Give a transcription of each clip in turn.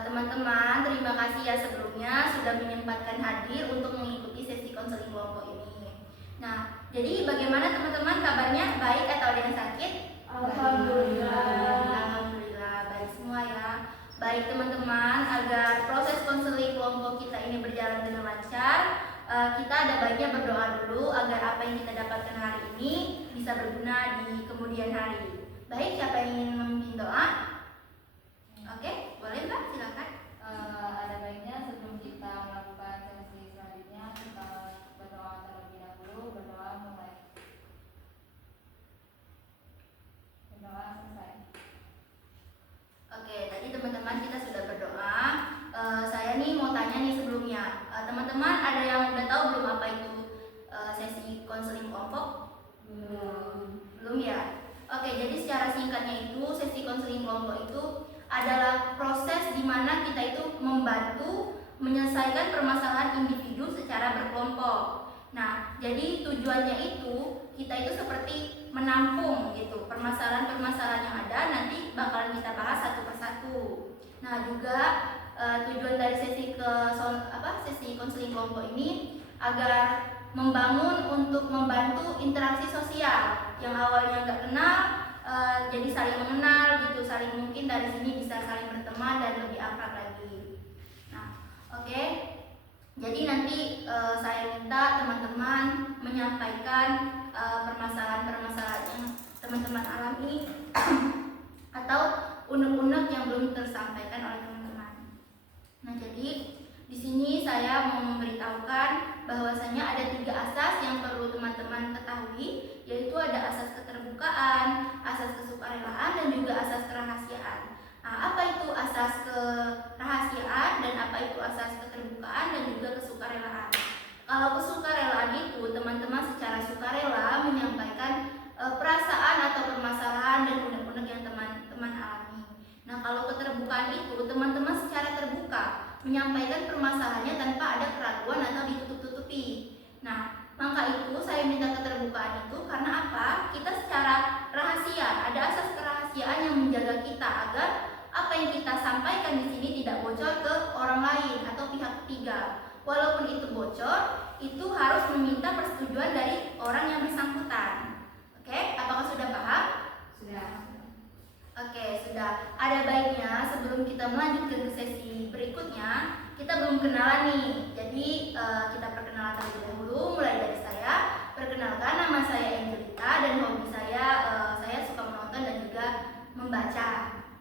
teman-teman, terima kasih ya sebelumnya sudah menyempatkan hadir untuk mengikuti sesi konseling kelompok ini. Nah, jadi bagaimana teman-teman kabarnya? Baik atau ada yang sakit? Alhamdulillah. Alhamdulillah, baik semua ya. Baik teman-teman, agar proses konseling kelompok kita ini berjalan dengan lancar, kita ada baiknya berdoa dulu agar apa yang kita dapatkan hari ini bisa berguna di kemudian hari. Baik, siapa yang ingin memimpin doa? Oke, boleh Mbak, silakan. Ada baiknya sebelum kita melakukan sesi selanjutnya kita berdoa terlebih dahulu. Berdoa mulai. Berdoa selesai. Oke, tadi teman-teman kita sudah berdoa. Saya nih mau tanya nih sebelumnya, teman-teman ada yang udah tahu belum apa itu sesi konseling kelompok? Belum ya? Oke, jadi secara singkatnya itu sesi konseling kelompok itu adalah proses di mana kita itu membantu menyelesaikan permasalahan individu secara berkelompok. Nah, jadi tujuannya itu kita itu seperti menampung gitu permasalahan-permasalahan yang ada, nanti bakalan kita bahas satu persatu. Nah, juga tujuan dari sesi konseling kelompok ini agar membangun untuk membantu interaksi sosial yang awalnya nggak kenal, jadi saling mengenal gitu, saling mungkin dari sini bisa saling berteman dan lebih akrab lagi. Nah, oke. Jadi nanti saya minta teman-teman menyampaikan permasalahan-permasalahan yang teman-teman alami atau unek-unek yang belum tersampaikan oleh teman-teman. Nah, jadi di sini saya mau memberitahukan bahwasanya ada 3 asas yang perlu teman-teman ketahui, yaitu ada asas keterbukaan, asas kesukarelaan, dan juga asas kerahasiaan. Nah, apa itu asas kerahasiaan dan apa itu asas keterbukaan dan juga kesukarelaan? Kalau kesukarelaan itu teman-teman secara sukarela menyampaikan perasaan atau permasalahan dan unek-unek yang teman-teman alami. Nah, kalau keterbukaan itu teman-teman secara terbuka menyampaikan permasalahannya tanpa ada keraguan atau ditutup-tutupi. Nah, maka itu saya minta keterbukaan itu karena apa? Kita secara rahasia, ada asas kerahasiaan yang menjaga kita agar apa yang kita sampaikan di sini tidak bocor ke orang lain atau pihak ketiga. Walaupun itu bocor, itu harus meminta persetujuan dari orang yang bersangkutan. Oke, apakah sudah paham? Sudah. Oke, sudah. Ada baiknya sebelum kita melanjutkan ke sesi berikutnya, kita belum kenalan nih. Jadi kita perkenalan terlebih dahulu, mulai dari saya. Perkenalkan, nama saya Angelita dan hobi saya suka menonton dan juga membaca.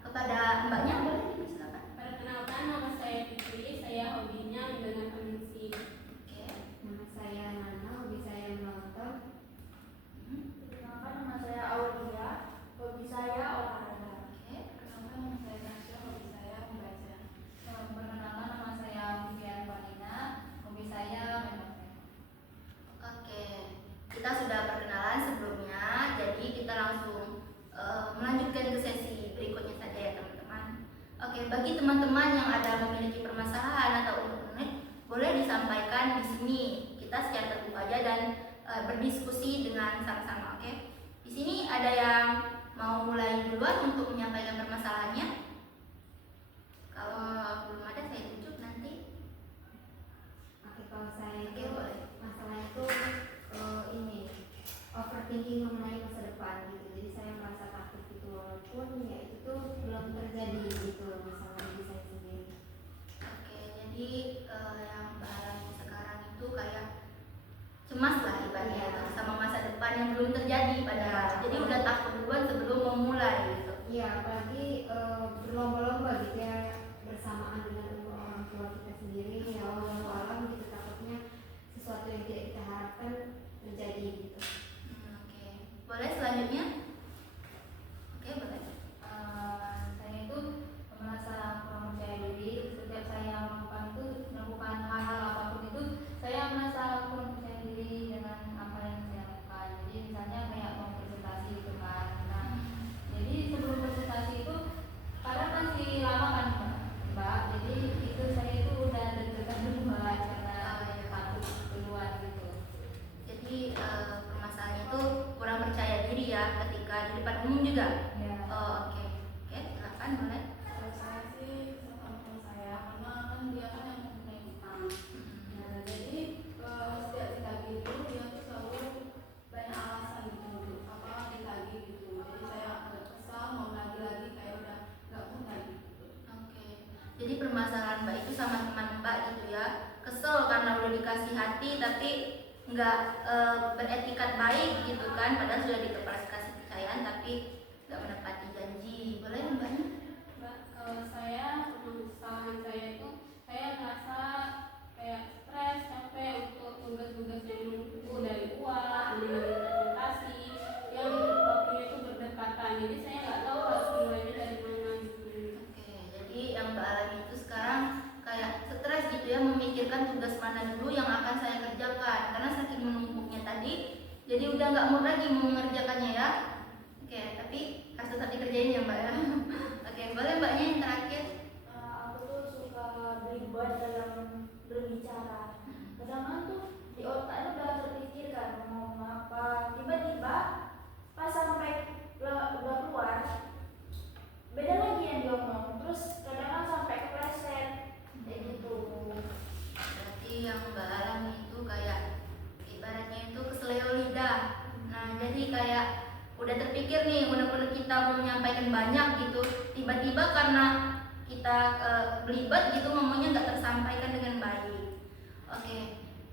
Kepada mbaknya boleh silakan. Perkenalkan, nama saya Fitri, saya hobinya mendengarkan musik. Oke. Nama saya Nana, hobi saya menonton. Perkenalkan, nama saya Aulia, hobi saya olahraga. Oke. Perkenalkan, nama saya Tasya, hobi saya membaca. Perkenalkan, nama saya Vivian Vanina, hobi saya menonton. Oke. Kita sudah perkenalan sebelumnya, jadi kita langsung melanjutkan ke sesi berikutnya saja ya teman-teman. Oke, bagi teman-teman yang ada memiliki permasalahan atau unek-unek, boleh disampaikan di sini. Kita secara terbuka aja dan berdiskusi dengan sama-sama. Oke. Di sini ada yang mau mulai duluan untuk menyampaikan permasalahannya. Kalau belum ada saya tunjuk nanti. Oke, kalau saya Oke, itu boleh. masalah itu ini overthinking mengenai masa depan gitu. Jadi saya merasa takut gitu, walaupun ya itu tuh belum terjadi gitu masalah diri saya sendiri. Oke, jadi yang Mbak alami sekarang itu kayak cemas lah ibaratnya Iya. sama masa depan yang belum terjadi padahal. Jadi udah takut duluan sebelum memulai gitu. Iya, apalagi berlomba-lomba gitu ya bersamaan dengan orang tua kita sendiri ya Allah alam gitu, takutnya sesuatu yang tidak kita harapkan terjadi gitu. Oke, boleh selanjutnya? Oke, boleh. Saya itu merasa kurang percaya diri setiap saya melakukan hal-hal apapun itu, saya merasa kurang percaya diri dengan apa yang saya lakukan. Jadi misalnya kayak mau presentasi gitu kan. Nah, jadi sebelum presentasi itu permasalahan Mbak itu sama teman Mbak gitu ya, kesel karena udah dikasih hati tapi nggak beretikat baik gitu kan, padahal sudah dikasih kepercayaan tapi nggak menepati janji. Boleh Mbaknya? Mbak, kalau saya permasalahan saya itu saya merasa kayak stres, capek untuk tugas-tugas yang menumpuk dari uang, dari presentasi yang waktunya itu berdekatan. Jadi saya nggak tahu harus mulainya dari mana gitu. Oke, jadi yang Mbak alami itu sekarang kayak stres gitu ya, memikirkan tugas mana dulu yang akan saya kerjakan karena saking menumpuknya tadi, jadi udah nggak mood lagi mau mengerjakannya ya. Oke, tapi harus tetap dikerjain ya Mbak ya. Oke, boleh Mbaknya yang terakhir. Aku tuh suka berlibat dalam berbicara. Kadang tuh di otak itu udah terpikirkan mau ngomong apa, tiba-tiba pas sampai udah keluar beda lagi yang diomong, terus kadang sampai kepleset kayak gitu. Berarti yang Mbak alami itu kayak ibaratnya itu keseleo lidah. Nah, jadi kayak udah terpikir nih, bener-bener kita mau menyampaikan banyak gitu, tiba-tiba karena kita belibet gitu ngomongnya nggak tersampaikan dengan baik. Oke,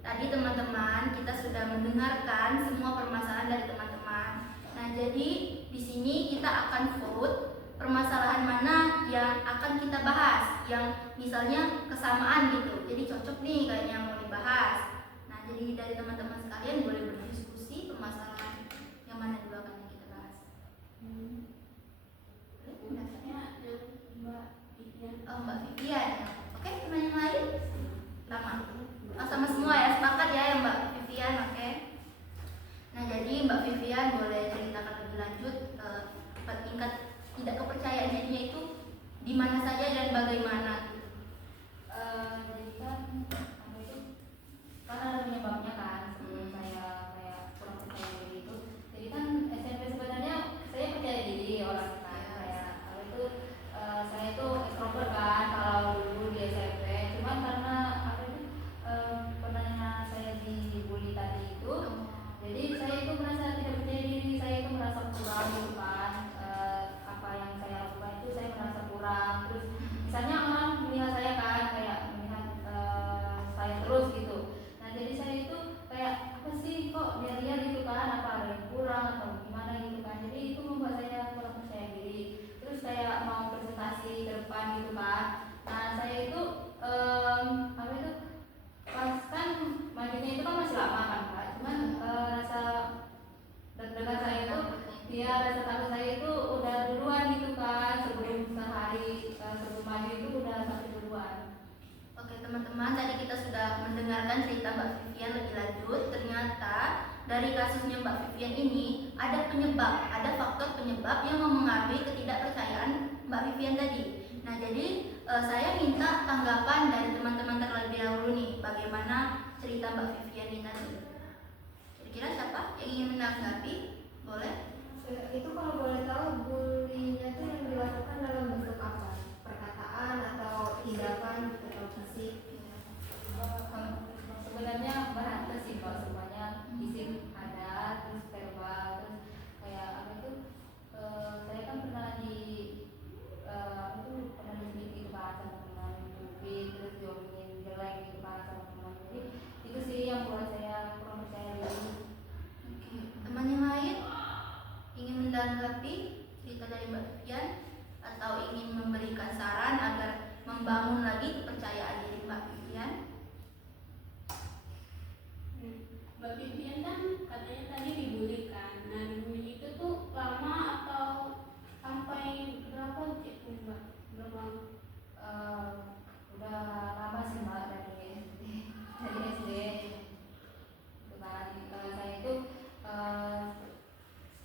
tadi teman-teman kita sudah mendengarkan semua permasalahan dari teman-teman. Nah, jadi di sini kita akan vote permasalahan mana yang akan kita bahas, yang misalnya kesamaan gitu, jadi cocok nih kayaknya mau dibahas. Nah, jadi dari teman-teman sekalian boleh berdiskusi permasalahan yang mana dulu akan kita bahas. Boleh? Biasanya yang Mbak Vivian. Oh, Mbak Vivian. Oke, teman yang lain? Sama. Oh, sama semua ya, sepakat ya yang Mbak Vivian, oke. Nah, jadi Mbak Vivian boleh ceritakan lebih lanjut tingkat tidak kepercayaan dirinya itu di mana saja dan bagaimana gitu. Jadi kan apa itu karena ada penyebabnya kan sebelum saya kayak kurang percaya diri itu. Jadi kan SMP sebenarnya saya percaya diri orang kan kayak apa itu saya itu extrovert kan kalau dulu di SMP. Cuman karena apa itu pernahnya saya dibully tadi itu, jadi saya itu merasa tidak percaya diri, saya itu merasa kurang gitu kan. Apa yang saya lakukan itu saya merasa kurang. Terus misalnya orang melihat saya kan kayak melihat saya terus gitu. Nah, jadi saya itu kayak apa sih kok dia lihat gitu kan, apa ada yang kurang atau gimana gitu kan. Jadi itu membuat saya kurang percaya diri. Terus kayak mau presentasi ke depan gitu kan. Nah, saya itu apa itu pas kan majunya itu kan masih lama kan Kak. Cuman rasa deg-degan saya itu dia rasa takut saya itu udah duluan gitu kan, sebelum sehari sebelum maju itu udah sampai duluan. Oke teman-teman, tadi kita sudah mendengarkan cerita Mbak Vivian lebih lanjut. Ternyata dari kasusnya Mbak Vivian ini ada penyebab, ada faktor penyebab yang mempengaruhi ketidakpercayaan Mbak Vivian tadi. Nah, jadi saya minta tanggapan dari teman-teman terlebih dahulu nih, bagaimana cerita Mbak Vivian ini tadi. Kira-kira siapa yang ingin menanggapi? Boleh? Itu kalau boleh tahu bulinya itu yang dilakukan dalam bentuk apa? Perkataan atau tindakan atau fisik? Sebenarnya berada sih Pak, semuanya fisik ada, terus verbal, terus kayak apa itu saya kan pernah di itu pernah disebut gitu kan sama teman Tubi, terus diomongin jelek gitu kan sama teman. Jadi itu sih yang buat saya kurang percaya diri. Oke, teman yang lain ingin menanggapi cerita dari Mbak Vivian atau ingin memberikan saran agar membangun lagi kepercayaan diri Mbak Vivian? Mbak Vivian kan katanya tadi dibully kan. Nah, dibully itu tuh lama atau sampai berapa gitu Mbak? Berapa? Udah lama sih Mbak, dari SD itu kan. Saya itu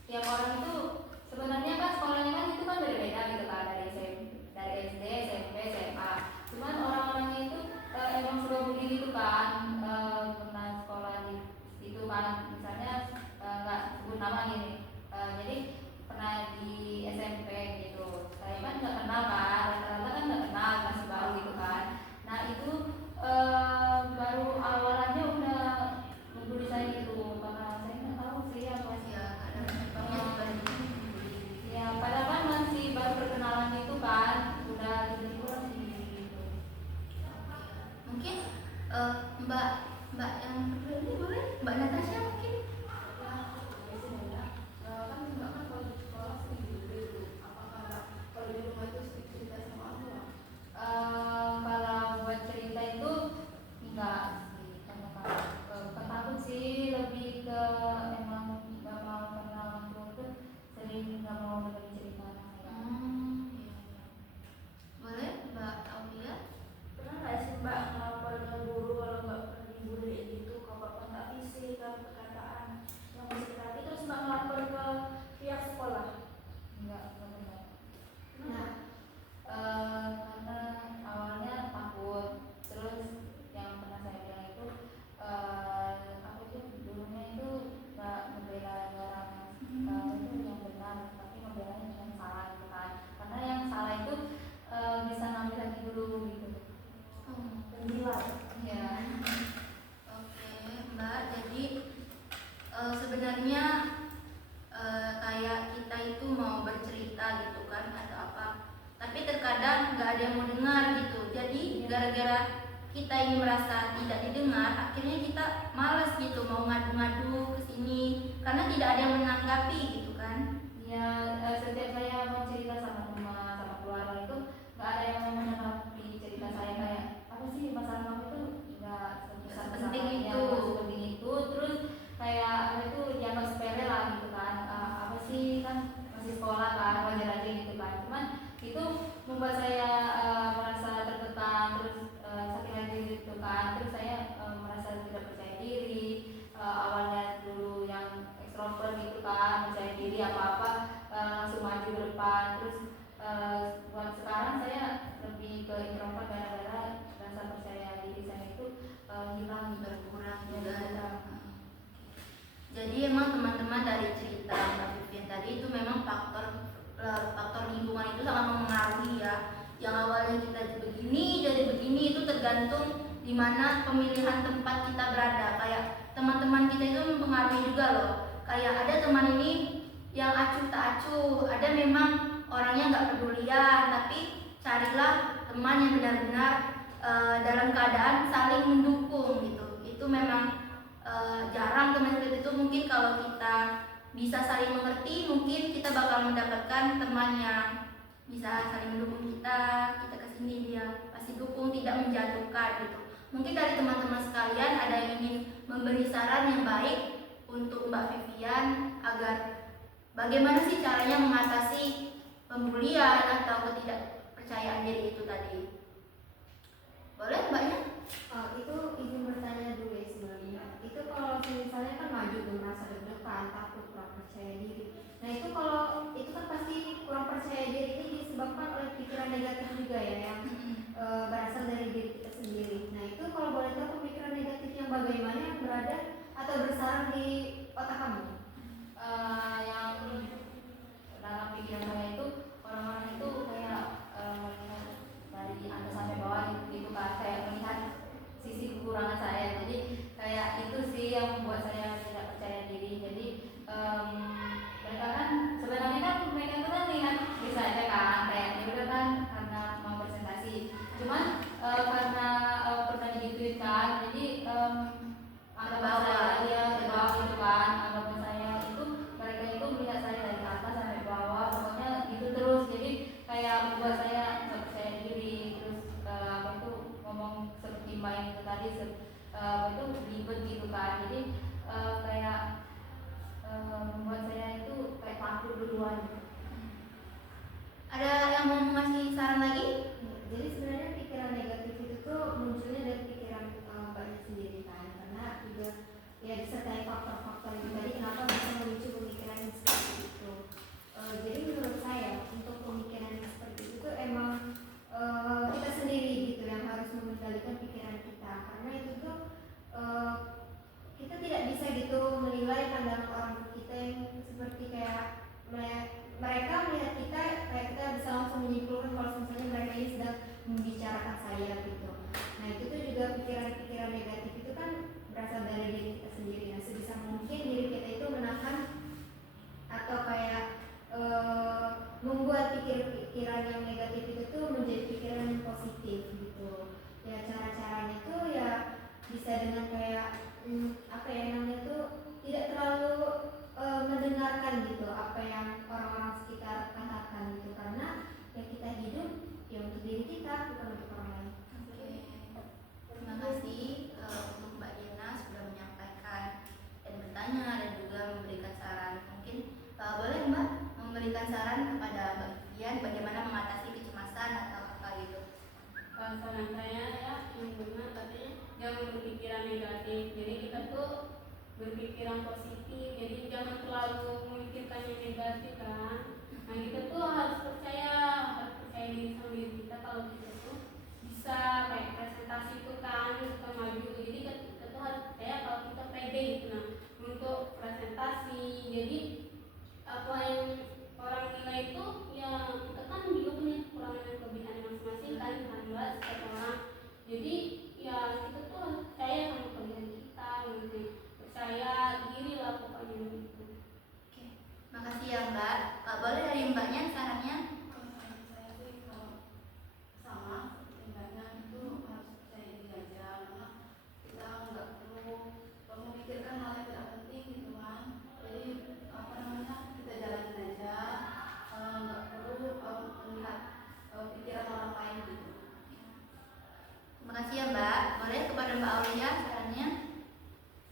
tiap orang itu sebenarnya kan sekolahnya kan itu kan beda-beda gitu kan, dari SD, SMP, SMA. Cuman orang-orangnya itu Mbak Mbak yang kedua ini boleh, Mbak Natasha mungkin. Kan enggak kan kalau di sekolah sih gitu. Apakah kalau di rumah itu sering cerita sama orang tua? Kalau buat cerita itu enggak sih, karena bukan takut sih, lebih ke emang nggak mau karena orang tua tuh sering nggak mau berbagi cerita sama saya. Iya. Boleh Mbak Aulia? Pernah nggak sih Mbak ngelapor ke guru kalau nggak pernah dibully gitu, kalau Bapak nggak fisik, kalau perkataan yang masih hati, terus Mbak ngelapor ke pihak sekolah? Enggak benar. Nah, Karena awalnya takut, terus yang pernah saya bilang itu aku tuh dulunya itu nggak membela orang itu yang benar, tapi membela yang salah gitu kan. Karena yang salah itu bisa ngambil lagi dulu gitu. Penjilat. Ya. Oke, Mbak. Jadi sebenarnya kayak kita itu mau bercerita gitu kan atau apa, tapi terkadang nggak ada yang mau dengar gitu. Jadi gara-gara kita ini merasa tidak didengar, akhirnya kita malas gitu mau ngadu-ngadu ke sini karena tidak ada yang menanggapi gitu kan. Ya, setiap saya mau cerita sama teman, sama keluarga itu nggak ada yang mau menanggapi cerita saya kayak apa sih masalah kamu itu nggak Sepenting itu. sepenting itu, terus kayak apa itu dianggap sepele lah gitu kan. Apa sih kan masih sekolah kan, wajar aja gitu kan. Cuman itu membuat saya merasa tertekan, terus sakit hati gitu kan. Terus saya merasa tidak percaya diri. Awalnya dulu yang ekstrovert gitu kan, percaya diri apa-apa langsung maju ke depan. Terus buat sekarang saya lebih ke introvert gara-gara rasa percaya diri saya itu hilang gitu. Berkurang Ya, juga. berkurang. Jadi emang teman-teman dari cerita Mbak Vivian tadi itu memang faktor lingkungan itu sangat mempengaruhi ya. Yang awalnya kita jadi begini itu tergantung di mana pemilihan tempat kita berada. Kayak teman-teman kita itu mempengaruhi juga loh. Kayak ada teman ini yang acuh tak acuh, ada memang orangnya nggak pedulian, tapi carilah teman yang benar-benar dalam keadaan saling mendukung gitu. Itu memang jarang teman seperti itu. Mungkin kalau kita bisa saling mengerti, mungkin kita bakal mendapatkan teman yang bisa saling mendukung kita kesini dia pasti dukung, tidak menjatuhkan gitu. Mungkin dari teman-teman sekalian ada yang ingin memberi saran yang baik untuk Mbak Vivian agar bagaimana sih caranya mengatasi pembulian atau ketidakpercayaan diri itu tadi. Boleh Mbaknya? itu izin bertanya dulu ya sebelumnya. Itu kalau misalnya kan maju tuh merasa deg-degan, takut, kurang percaya diri. Nah itu kalau itu kan pasti kurang percaya diri ini disebabkan oleh pikiran negatif juga ya yang berasal dari diri kita sendiri. Nah itu kalau boleh tahu pemikiran negatif yang bagaimana yang berada atau bersarang di otak kamu? Yang dalam pikiran saya itu orang-orang itu kayak melihat dari atas sampai bawah gitu kan, kayak melihat sisi kekurangan saya. Jadi kayak itu sih yang membuat saya tidak percaya diri. Jadi mereka kan sebenarnya kan mereka itu kan lihat bisa aja kan kayak ya udah kan karena mau presentasi. Cuman karena pernah digituin kan, jadi anggapan saya ya ke bawah gitu kan, anggapan saya itu mereka itu melihat saya dari atas sampai bawah, pokoknya gitu terus. Jadi kayak membuat saya nggak percaya diri. Terus apa itu ngomong seperti Mbak yang itu tadi apa itu ribet gitu kan. Jadi kayak membuat saya itu kayak takut duluan. Ada yang mau ngasih saran lagi? Jadi sebenarnya pikiran negatif itu tuh munculnya dari pikiran Mbaknya sendiri kan, karena juga ya disertai faktor-faktor itu tadi kenapa bisa memicu pemikiran yang seperti itu. Jadi menurut saya untuk pemikiran yang seperti itu tuh emang kita sendiri gitu yang harus mengendalikan pikiran kita, karena itu tuh kita tidak bisa gitu menilai pandangan orang kita yang seperti kayak mereka melihat kita kayak kita bisa langsung menyimpulkan kalau misalnya mereka ini sedang membicarakan saya gitu. Nah itu tuh juga pikiran-pikiran negatif itu kan berasal dari diri kita sendiri. Nah sebisa mungkin diri kita itu menahan atau kayak membuat pikiran yang negatif itu tuh menjadi pikiran yang positif gitu. Ya cara-caranya tuh ya bisa saran saya ya yang benar katanya jangan berpikiran negatif. Jadi kita tuh berpikiran positif. Jadi jangan terlalu memikirkan yang negatif kan. Nah kita tuh harus percaya diri sama diri kita kalau kita tuh bisa kayak presentasi itu kan kita maju. Jadi kita tuh harus percaya kalau kita pede gitu. Nah untuk presentasi jadi apa yang orang nilai itu ya kita kan juga punya kekurangan dan kelebihan masing-masing kan alhamdulillah setiap orang. Jadi ya kita tuh harus percaya sama kelebihan kita, percaya diri lah pokoknya gitu. Oke, makasih ya Mbak. Boleh dari Mbaknya sarannya? Saya sih kalau sama seperti mbaknya itu harus percaya diri aja karena kita nggak perlu memikirkan hal yang tidak penting gitu kan. Jadi apa namanya kita jalanin aja, nggak perlu melihat pikiran orang lain gitu. Makasih ya Mbak. Boleh kepada Mbak Aulia sarannya?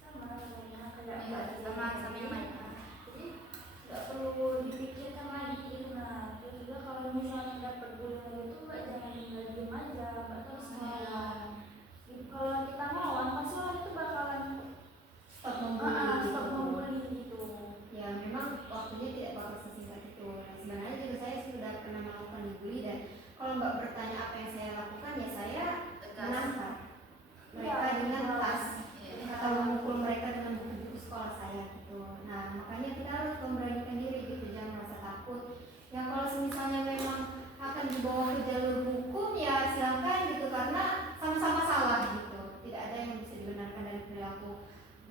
Sama sebenarnya kayak Iya, sama yang lain. jadi nggak perlu dipikirkan lagi gitu. Nah terus juga kalau misalnya dapat bullying itu mbak jangan tinggal diem aja, mbak terus ngelawan. Jadi kalau kita ngelawan pasti orang itu bakalan Stop membuli. stop membuli gitu. Ya memang waktunya tidak bakal sesingkat itu. Nah, sebenarnya juga saya sudah pernah melakukan dibully, dan kalau Mbak bertanya apa yang saya lakukan, ya saya Tegas. menangkap mereka Iya, dengan betul. tas Iya. atau memukul mereka dengan buku-buku sekolah saya gitu. Nah makanya kita harus memberanikan diri gitu, jangan merasa takut. Ya kalau misalnya memang akan dibawa ke jalur hukum ya silakan gitu, karena sama-sama salah gitu. Tidak ada yang bisa dibenarkan dari perilaku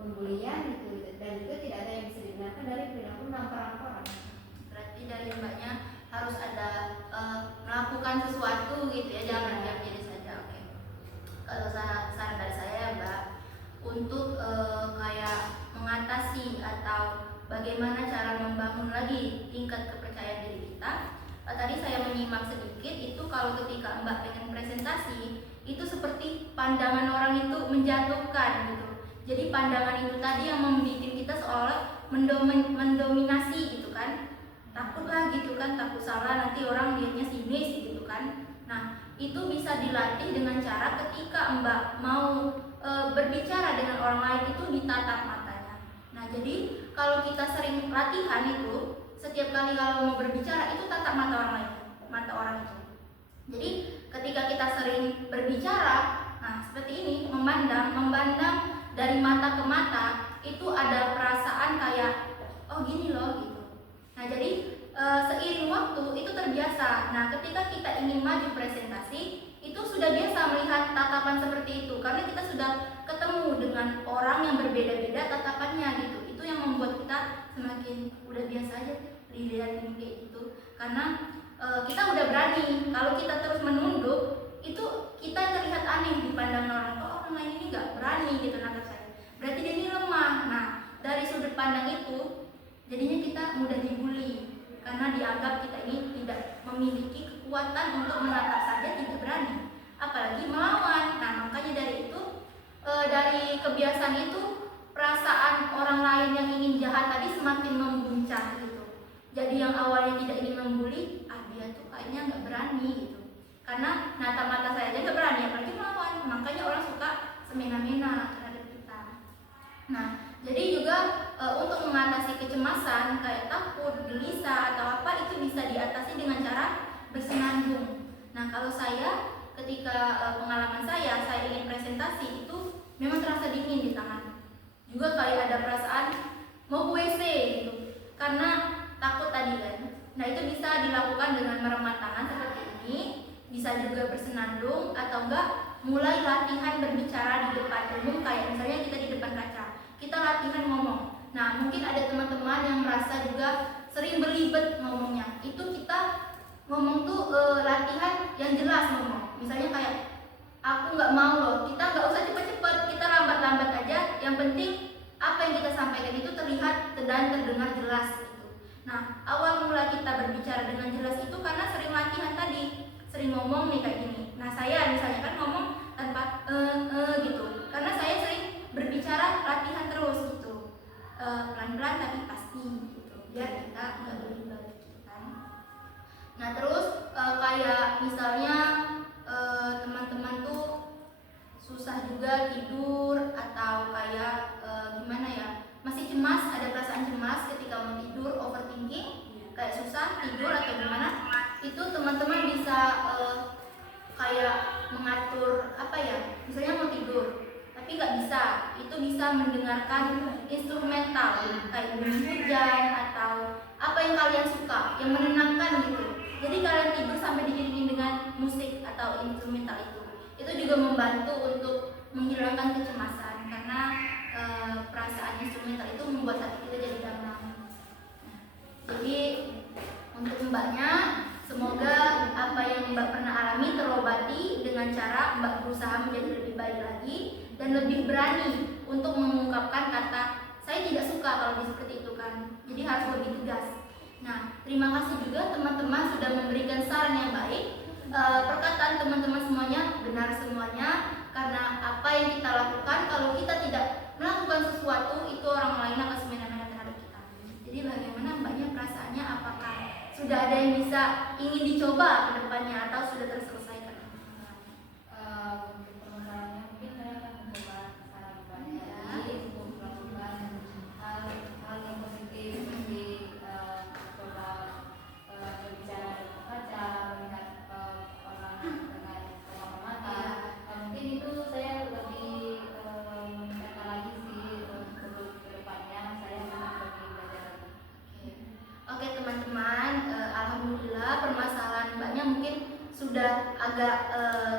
pembulian gitu, dan juga tidak ada yang bisa dibenarkan dari perilaku nampar orang. Berarti dari Mbaknya harus ada melakukan sesuatu gitu ya, jangan berdiam diri saja. Oke. Kalau saran dari saya ya Mbak, untuk kayak mengatasi atau bagaimana cara membangun lagi tingkat kepercayaan diri kita. Tadi saya menyimak sedikit itu kalau ketika Mbak pengen presentasi itu seperti pandangan orang itu menjatuhkan gitu. Jadi pandangan itu tadi yang membuat kita seolah mendominasi gitu kan. Takutlah gitu kan, takut salah nanti orang lihatnya sinis gitu kan. Nah itu bisa dilatih dengan cara ketika Mbak mau berbicara dengan orang lain itu ditatap matanya. Nah jadi kalau kita sering latihan itu setiap kali kalau mau berbicara itu tatap mata orang lain, mata orang itu. Jadi ketika kita sering berbicara, nah seperti ini memandang dari mata ke mata itu ada perasaan kayak oh gini loh gitu. Nah jadi seiring waktu itu terbiasa. Nah ketika kita ingin maju presentasi itu sudah biasa melihat tatapan seperti itu karena kita sudah ketemu dengan orang yang berbeda-beda tatapannya gitu. Itu yang membuat kita semakin udah biasa aja dilihat ini kayak gitu. Karena kita udah berani. Kalau kita terus menunduk itu kita terlihat aneh dipandang orang. Oh orang lain ini nggak berani gitu nangkap saya. Berarti dia ini lemah. Nah dari sudut pandang itu jadinya kita mudah dibully karena dianggap kita ini tidak memiliki kekuatan untuk menatap saja tidak berani, apalagi melawan. Nah makanya dari itu dari kebiasaan itu perasaan orang lain yang ingin jahat tadi semakin membuncah gitu. Jadi yang awalnya tidak ingin membuli, dia tuh kayaknya nggak berani gitu. Karena natap mata saya aja nggak berani, apalagi melawan. Makanya orang suka semena-mena terhadap kita. Nah jadi juga untuk mengatasi kecemasan kayak takut, gelisah atau apa itu bisa diatasi dengan cara bersenandung. Nah kalau saya ketika pengalaman saya ingin presentasi itu memang terasa dingin di tangan. Juga kayak ada perasaan mau ke WC gitu karena takut tadi kan. Nah itu bisa dilakukan dengan meremat tangan seperti ini, bisa juga bersenandung atau enggak mulai latihan berbicara di depan umum kayak misalnya kita di depan kaca. Kita latihan ngomong. Nah mungkin ada teman-teman yang merasa juga sering berlibet ngomongnya. Itu kita ngomong tuh latihan yang jelas ngomong. Misalnya kayak aku nggak mau loh. Kita nggak usah cepet-cepet. Kita lambat-lambat aja. Yang penting apa yang kita sampaikan itu terlihat dan terdengar jelas gitu. Nah awal mula kita berbicara dengan jelas itu karena sering latihan tadi. Sering ngomong nih kayak gini. Nah saya misalnya kan ngomong tanpa gitu. Karena saya sering berbicara latihan terus gitu, pelan-pelan tapi pasti gitu biar kita nggak berlibat kan. Nah terus kayak misalnya teman-teman mengatur apa ya, misalnya mau tidur tapi nggak bisa, itu bisa mendengarkan instrumental kayak bunyi hujan atau apa yang kalian suka yang menenangkan gitu. Jadi kalian tidur sampai diiringin dengan musik atau instrumental itu juga membantu untuk menghilangkan kecemasan karena perasaan instrumental itu membuat hati kita jadi damai. Jadi untuk mbaknya, semoga apa yang mbak pernah alami terobati dengan cara mbak berusaha menjadi lebih baik lagi dan lebih berani untuk mengungkapkan kata saya tidak suka kalau seperti itu kan. Jadi harus lebih tegas. Nah, terima kasih juga teman-teman sudah memberikan saran yang baik. Perkataan teman-teman semuanya benar semuanya, karena apa yang kita lakukan kalau kita tidak melakukan sesuatu itu orang lain akan semena-mena terhadap kita. Jadi bagaimana mbaknya perasaannya, apakah sudah ada yang bisa ingin dicoba ke depannya atau sudah terselesaikan? Untuk permasalahannya mungkin saya akan mencoba saran mbaknya jadi untuk melakukan hal yang positif seperti coba berbicara dengan kaca, melihat orang dengan kemampuan mata. Mungkin itu saya lebih meningkatkan lagi sih untuk kedepannya saya memang lebih belajar lagi. Oke teman-teman, alhamdulillah permasalahan mbaknya mungkin sudah agak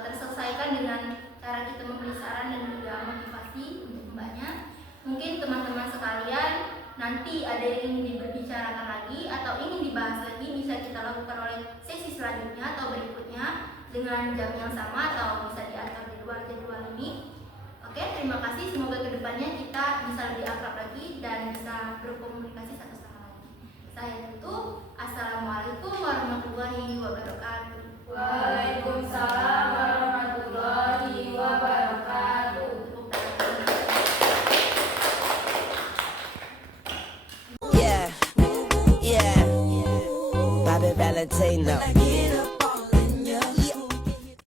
terselesaikan dengan cara kita memberi saran dan juga motivasi untuk mbaknya. Mungkin teman-teman sekalian nanti ada yang ingin diberbicarakan lagi atau ingin dibahas lagi bisa kita lakukan oleh sesi selanjutnya atau berikutnya dengan jam yang sama atau bisa diatur di luar jadwal ini. Oke, terima kasih. Semoga kedepannya kita bisa lebih akrab lagi dan bisa berkomunikasi satu sama lain. Saya tutup. Assalamualaikum warahmatullahi wabarakatuh. Waalaikumsalam warahmatullahi wabarakatuh. Yeah, yeah, Bobby Valentino.